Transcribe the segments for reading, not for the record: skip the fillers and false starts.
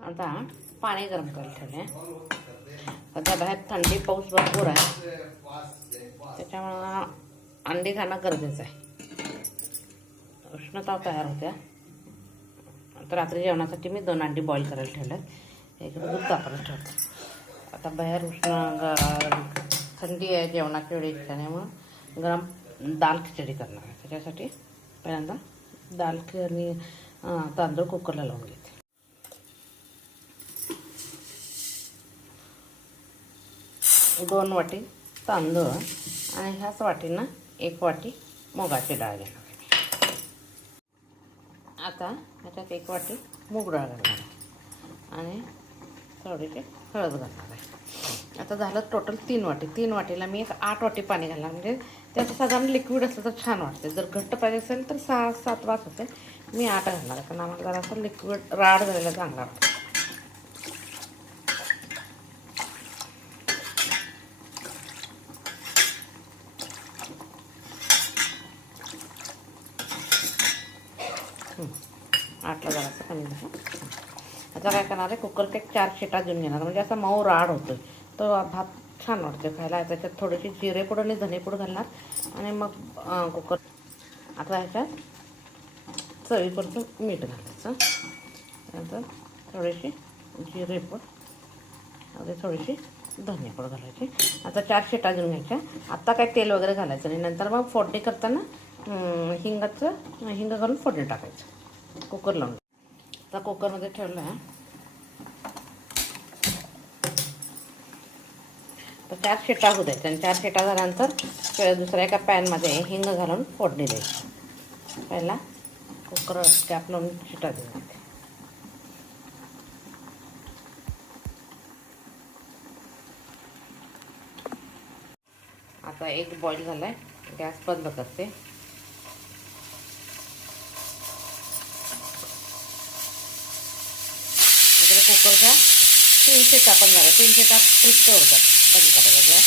आता पाणी गरम करायला ठेवले. सध्या बाहेर थंडी पाऊस भरपूर आहे, त्याच्यामुळं अंडी खाणं गरजेचं आहे. उष्णता तयार होत्या. आता रात्री जेवणासाठी मी 2 अंडी बॉईल करायला ठेवल्यात. एक दूध तापायला ठेवलं. आता बाहेर थंडी आहे, जेवणाची वेळी इच्छा नाही, म्हणून गरम दाल खिचडी करणार आहे. त्याच्यासाठी पहिल्यांदा दाल आणि तांदूळ कुकरला लावून घेते. 2 वाटी तांदूळ आणि ह्याच वाटीनं 1 वाटी मुगाची डाळ घेणार. आता ह्याच्यात 1 वाटी मूग डाळ घालणार आहे आणि थोडीशी हळद घालणार आहे. आता झालं टोटल 3 वाटी. 3 वाटीला मी 8 वाटी पाणी घालणार. म्हणजे त्याचं साधारण लिक्विड असलं तर छान वाटते. जर घट्ट पाहिजे असेल तर 6-7 वास होते. मी 8 घालणार आहे, कारण आम्हाला जरासं लिक्विड राड झालेला चांगला वाटतं. आटला जरासं कमी झालं. आता काय करणार आहे, कुकरच्या 4 शिटा देऊन घेणार. म्हणजे असा मऊ राड होतो, तो भात छान वाटतो खायला. त्याच्यात थोडीशी जिरेपूड आणि धनेपूड घालणार आणि मग कुकर. आता ह्याच्यात चवीपुरतं मीठ घालायचं. नंतर थोडीशी जिरेपूड आणि थोडीशी धनेपूड घालायची. आता 4 शिटा देऊन घ्यायच्या. आत्ता काय तेल वगैरे घालायचं नाही. नंतर मग फोडणी करताना हिंग घालून फोडणी टाकायचं. कुकर लावून आता कुकरमध्ये ठेवलं आहे. तर 4 शिटा होऊ द्यायच्या आणि 4 शिटा झाल्यानंतर दुसऱ्या एका पॅनमध्ये हिंग घालून फोडणी द्यायची. पहिला कुकर कॅप लावून शिटा देऊ. आता एक बॉईल झालाय, गॅस बंद करते. कुकरच्या 3 शिटा पण झाल्या. 3 शिटा क्रिस्प होतात. बंद करायचा गॅस.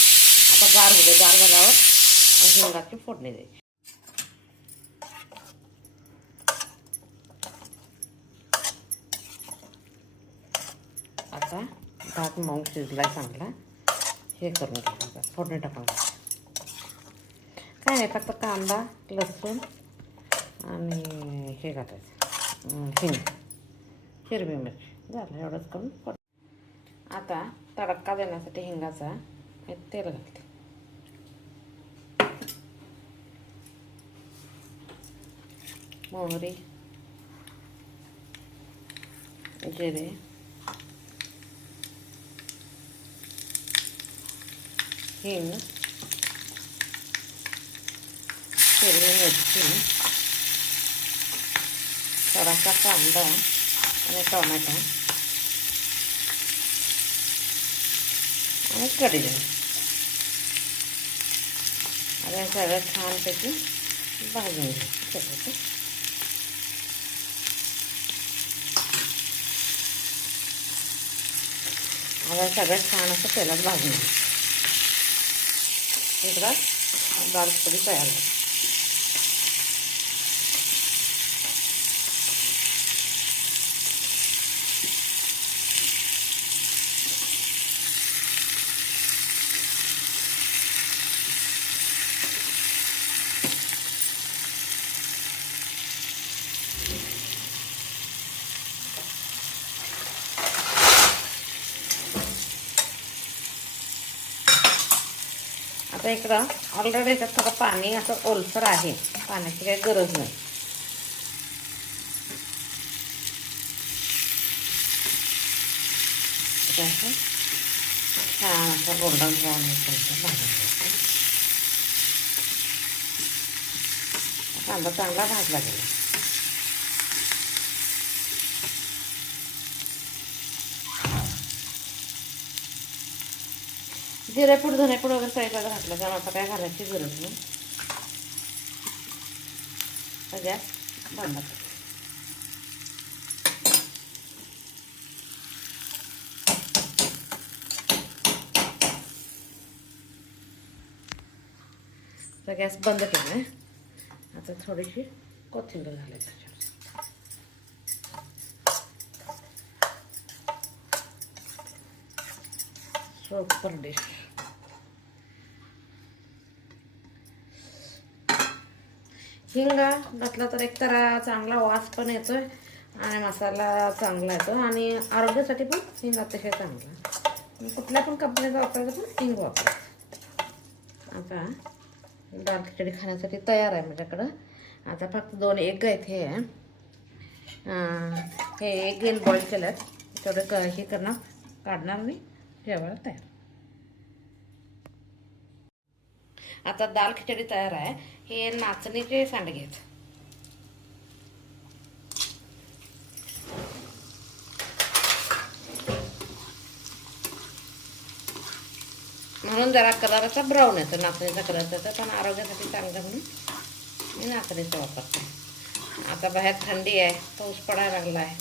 आता गार होते. गार झाल्यावर हिंगाची फोडणी द्यायची. आता भात मऊ शिजलाय चांगला. हे करून घ्यायचं, फोडणी टाकून काय नाही, फक्त कांदा, लसूण आणि हे घालायचं, हिंग, हिरवी मिरची झालं. एवढंच करून आता तडका देण्यासाठी हिंगाचा तेल घालते. मोहरी, जिरे, हिंग, हिरवी मिरची, थोडासा कांदा आणि टोमॅटो आणि कढीपत्ता. आता सगळं छानपैकी भाजून घ्यायचं. आता सगळं छान असं तेलात भाजून घ्यायचं. एकदा दाल खिचडी तयार झाली. आता इकडं ऑलरेडी याच्यात थोडं पाणी असं ओलसर आहे, पाण्याची काही गरज नाही. छान असं गोल्डन ब्राऊन भाजून घ्यायचं. कांदा चांगला भाजला गेला. जिरेपूड, धनेपूड वगैरे सगळं घातलं त्यामुळे आता काय घालायची गरज नाही. गॅस बंद कर. गॅस बंद केला आहे. आता थोडीशी कोथिंबीर घालायची. Super dish. हिंग घातला तर एक तर चांगला वास पण येतोय आणि मसाला चांगला येतो आणि आरोग्यासाठी पण हिंग अतिशय चांगला. कुठल्या पण कंपनीचा वापरायचा पण हिंग वापरायचा. आता दाल खिचडी खाण्यासाठी तयार आहे माझ्याकडं. आता फक्त 2 एग आहेत. हे एग इन बॉईल केलं तेवढं हे करणार, काढणार मी जेवायला तयार. आता दाल खिचडी तयार आहे. हे नाचणीचे सांडगे आहेत. म्हणून जरा कलर असा ब्राऊन येतो, नाचणीचा कलर येतो, पण आरोग्यासाठी चांगलं म्हणून मी नाचणीचा वापरते. आता बाहेर थंडी आहे, पाऊस पडायला लागला आहे.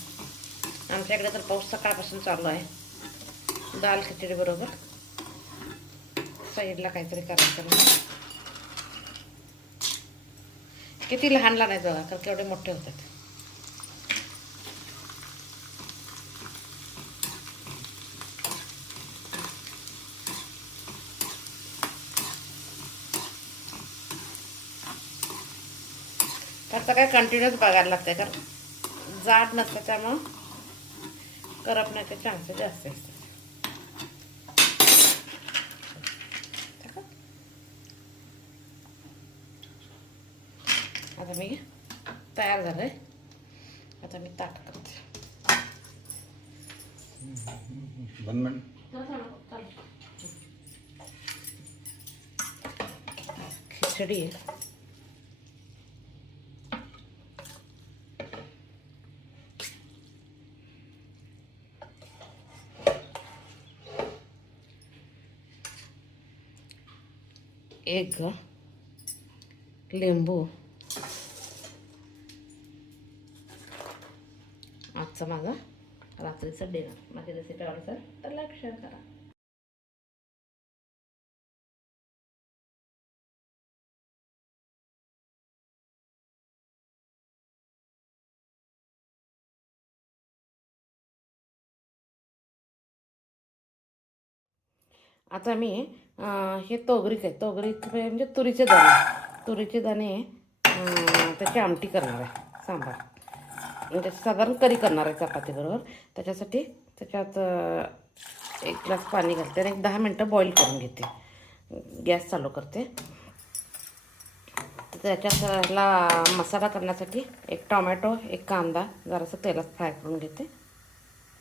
आमच्याकडे तर पाऊस सकाळपासून चालू आहे. दाल खिचडी बरोबर साईडला काहीतरी करायचं. किती लहान लहान आहेत बघा, तर केवढे मोठे होतात. त्याचं काय कंटिन्यूच बघायला लागतं, कारण जाड नसतं त्यामुळं करपण्याचे चान्सेस जास्त असतात. आता मी तयार झालंय. आता मी ताट करते. खिचडी आहे. एग, लिंबू. आजचा माझा रात्रीचा डिनर. माझी रेसिपी आवडली तर लाईक शेअर करा. आता मी हे तोगरीचे म्हणजे तुरीचे दाणे त्याची आमटी करणार आहे, सांबार. म्हणजे साधारण करी करणार आहे चपातीबरोबर. त्याच्यासाठी त्याच्यात 1 ग्लास पाणी घालते आणि 10 मिनटं बॉईल करून घेते. गॅस चालू करते. त्याच्यात ह्याला मसाला करण्यासाठी 1 टोमॅटो, 1 कांदा जरासं तेलात फ्राय करून घेते.